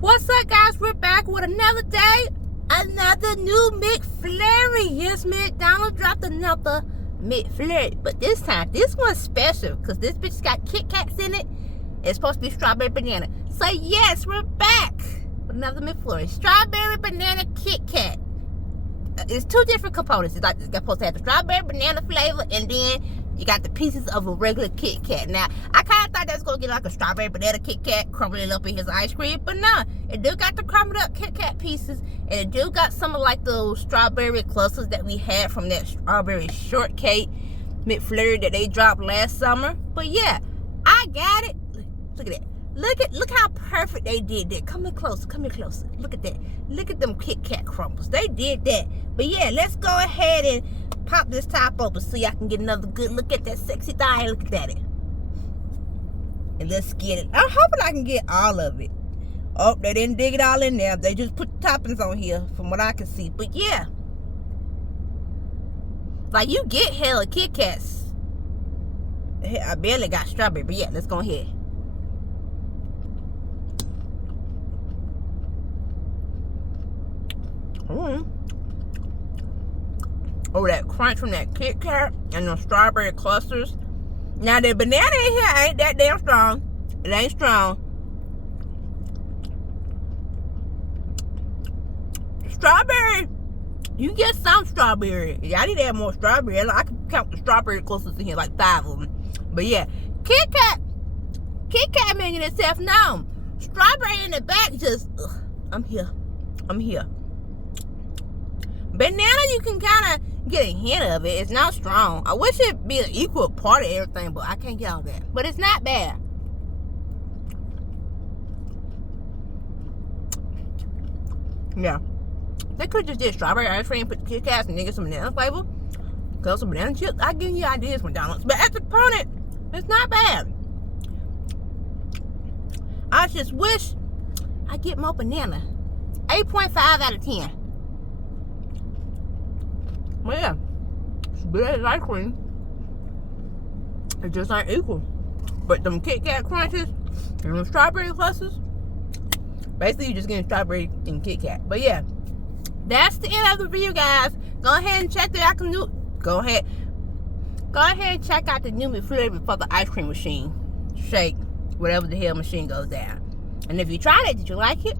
What's up, guys? We're back with another day, another new McFlurry. Yes, McDonald dropped another McFlurry, but this time, this one's special because this bitch got Kit Kats in it. It's supposed to be strawberry banana. So yes, we're back with another McFlurry. Strawberry banana Kit Kat. It's two different components. It's like it's supposed to have the strawberry banana flavor, and then you got the pieces of a regular Kit Kat. Now, I kind of thought that was going to get like a strawberry banana Kit Kat, crumble it up in his ice cream, but no, it do got the crumbled up Kit Kat pieces, and it do got some of like those strawberry clusters that we had from that strawberry shortcake McFlurry that they dropped last summer. But yeah, I got it. Look at that. Look how perfect they did that. Come here closer. Look at that. Look at them Kit Kat crumbles. They did that. But yeah, let's go ahead and pop this top open so y'all can get another good look at that sexy thigh. Look at it. And let's get it. I'm hoping I can get all of it. Oh, they didn't dig it all in there. They just put the toppings on here from what I can see. But yeah. Like, you get hella Kit Kats. I barely got strawberry. But yeah, let's go ahead. Oh, that crunch from that Kit Kat and the strawberry clusters. Now, the banana in here ain't that damn strong. It ain't strong. Strawberry, you get some strawberry. I need to add more strawberry. I can count the strawberry clusters in here, like 5 of them. But yeah, Kit Kat making itself known. Strawberry in the back just, I'm here. Banana, you can kind of get a hint of it. It's not strong. I wish it'd be an equal part of everything, but I can't get all that. But it's not bad. Yeah. They could just did strawberry ice cream, put Kit Kats, and then get some banana flavor. Cause some banana chips. I give you ideas, McDonald's. But as a component, it's not bad. I just wish I get more banana. 8.5 out of 10. Well, yeah, it's good as ice cream. It just ain't equal. But them Kit Kat crunches and them strawberry clusters, basically you're just getting strawberry and Kit Kat. But yeah, that's the end of the video, guys. Go ahead and check out the new. Go ahead and check out the new McFlurry for the ice cream machine. Shake, whatever the hell machine goes down. And if you tried it, did you like it?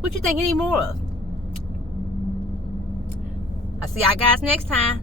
What you think you need more of? I'll see y'all guys next time.